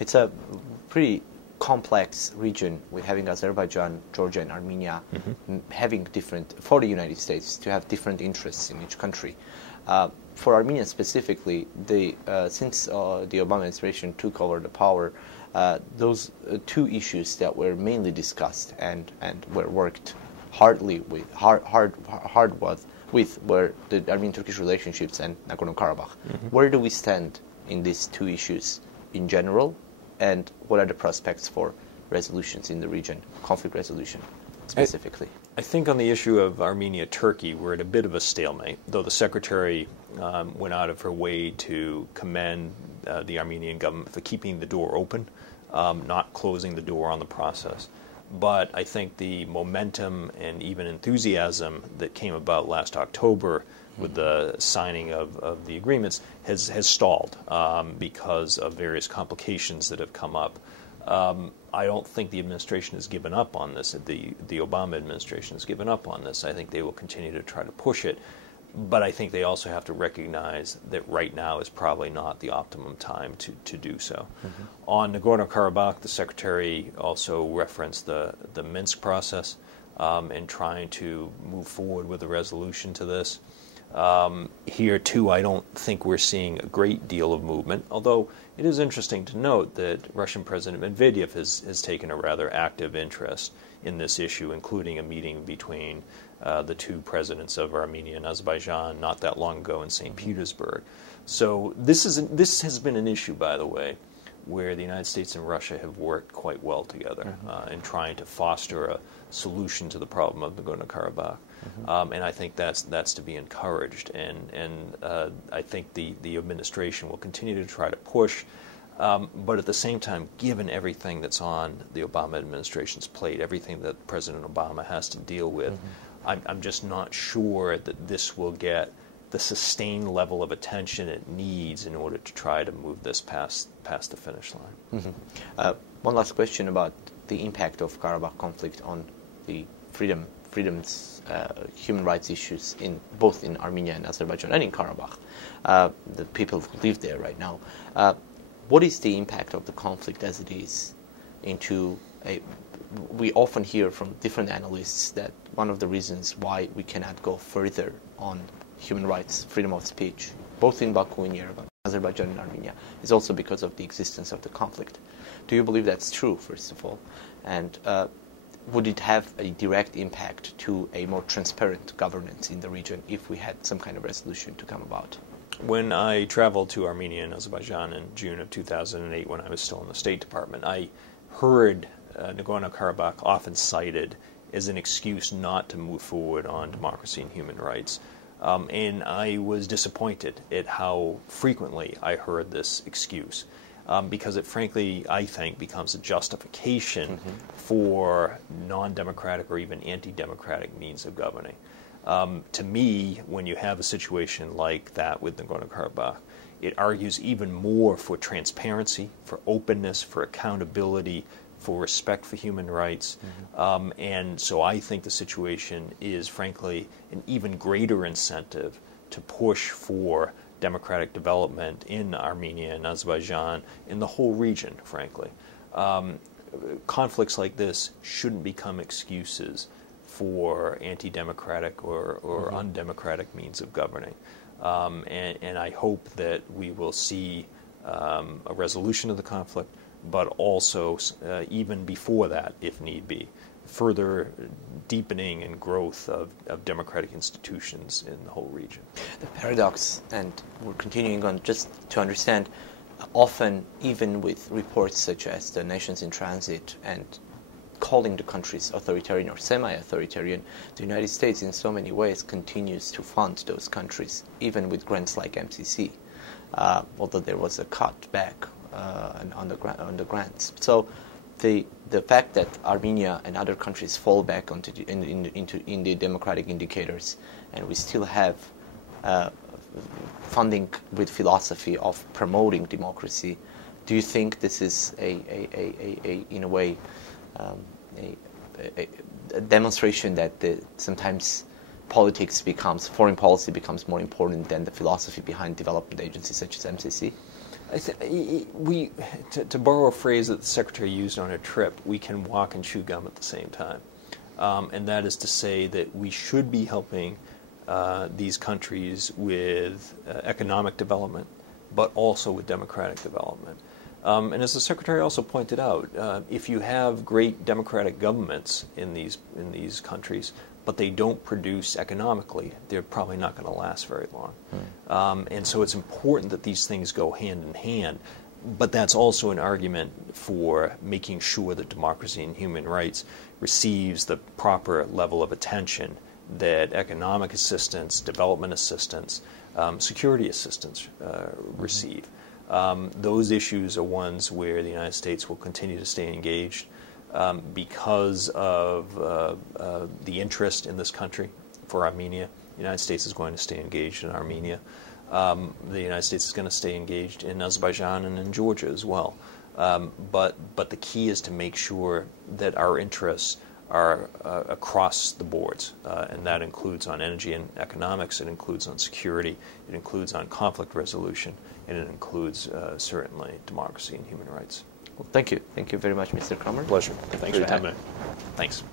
It's a pretty complex region with having Azerbaijan, Georgia, and Armenia having different, for the United States, to have different interests in each country. For Armenia specifically, since the Obama administration took over the power, those two issues that were mainly discussed and were worked hard with were the Armenian-Turkish relationships and Nagorno-Karabakh. Where do we stand in these two issues in general, and what are the prospects for resolutions in the region, conflict resolution specifically? I think on the issue of Armenia-Turkey, we're at a bit of a stalemate, though the Secretary went out of her way to commend the Armenian government for keeping the door open, not closing the door on the process. But I think the momentum and even enthusiasm that came about last October with the signing of the agreements has stalled because of various complications that have come up. I don't think the administration has given up on this. The Obama administration has given up on this. I think they will continue to try to push it. But I think they also have to recognize that right now is probably not the optimum time to do so. On Nagorno-Karabakh, the Secretary also referenced the Minsk process and trying to move forward with a resolution to this. Here, too, I don't think we're seeing a great deal of movement, although it is interesting to note that Russian President Medvedev has taken a rather active interest in this issue, including a meeting between the two presidents of Armenia and Azerbaijan not that long ago in St. Petersburg. So this has been an issue, by the way, where the United States and Russia have worked quite well together in trying to foster a solution to the problem of Nagorno-Karabakh. And I think that's to be encouraged. And I think the administration will continue to try to push. But at the same time, given everything that's on the Obama administration's plate, everything that President Obama has to deal with, I'm just not sure that this will get the sustained level of attention it needs in order to try to move this past the finish line. One last question about the impact of Karabakh conflict on the freedoms, human rights issues both in Armenia and Azerbaijan and in Karabakh, the people who live there right now. What is the impact of the conflict as it is we often hear from different analysts that one of the reasons why we cannot go further on human rights, freedom of speech, both in Baku and Yerevan, Azerbaijan and Armenia, is also because of the existence of the conflict. Do you believe that's true, first of all? And would it have a direct impact to a more transparent governance in the region if we had some kind of resolution to come about? When I traveled to Armenia and Azerbaijan in June of 2008, when I was still in the State Department, I heard Nagorno-Karabakh often cited as an excuse not to move forward on democracy and human rights. And I was disappointed at how frequently I heard this excuse, because it frankly, I think, becomes a justification for non-democratic or even anti-democratic means of governing. To me, when you have a situation like that with Nagorno-Karabakh, it argues even more for transparency, for openness, for accountability, for respect for human rights. And so I think the situation is, frankly, an even greater incentive to push for democratic development in Armenia and Azerbaijan, in the whole region, frankly. Conflicts like this shouldn't become excuses for anti-democratic or undemocratic means of governing. And I hope that we will see a resolution of the conflict, but also, even before that, if need be, further deepening and growth of democratic institutions in the whole region. The paradox, and we're continuing on just to understand, often even with reports such as the Nations in Transit and calling the countries authoritarian or semi-authoritarian, the United States in so many ways continues to fund those countries, even with grants like MCC, although there was a cut back on the grants. So the fact that Armenia and other countries fall back in the democratic indicators, and we still have funding with philosophy of promoting democracy, do you think this is in a way a demonstration that sometimes foreign policy becomes more important than the philosophy behind development agencies such as MCC? To borrow a phrase that the Secretary used on a trip, we can walk and chew gum at the same time. And that is to say that we should be helping these countries with economic development, but also with democratic development. And as the Secretary also pointed out, if you have great democratic governments in these countries, but they don't produce economically, they're probably not going to last very long. And so it's important that these things go hand in hand. But that's also an argument for making sure that democracy and human rights receives the proper level of attention that economic assistance, development assistance, security assistance receive. Those issues are ones where the United States will continue to stay engaged because of the interest in this country for Armenia. The United States is going to stay engaged in Armenia. The United States is going to stay engaged in Azerbaijan and in Georgia as well. But the key is to make sure that our interests are across the boards, and that includes on energy and economics, it includes on security, it includes on conflict resolution, and it includes certainly democracy and human rights. Well, thank you. Thank you very much, Mr. Kramer. Pleasure. Thanks for having me. Thanks.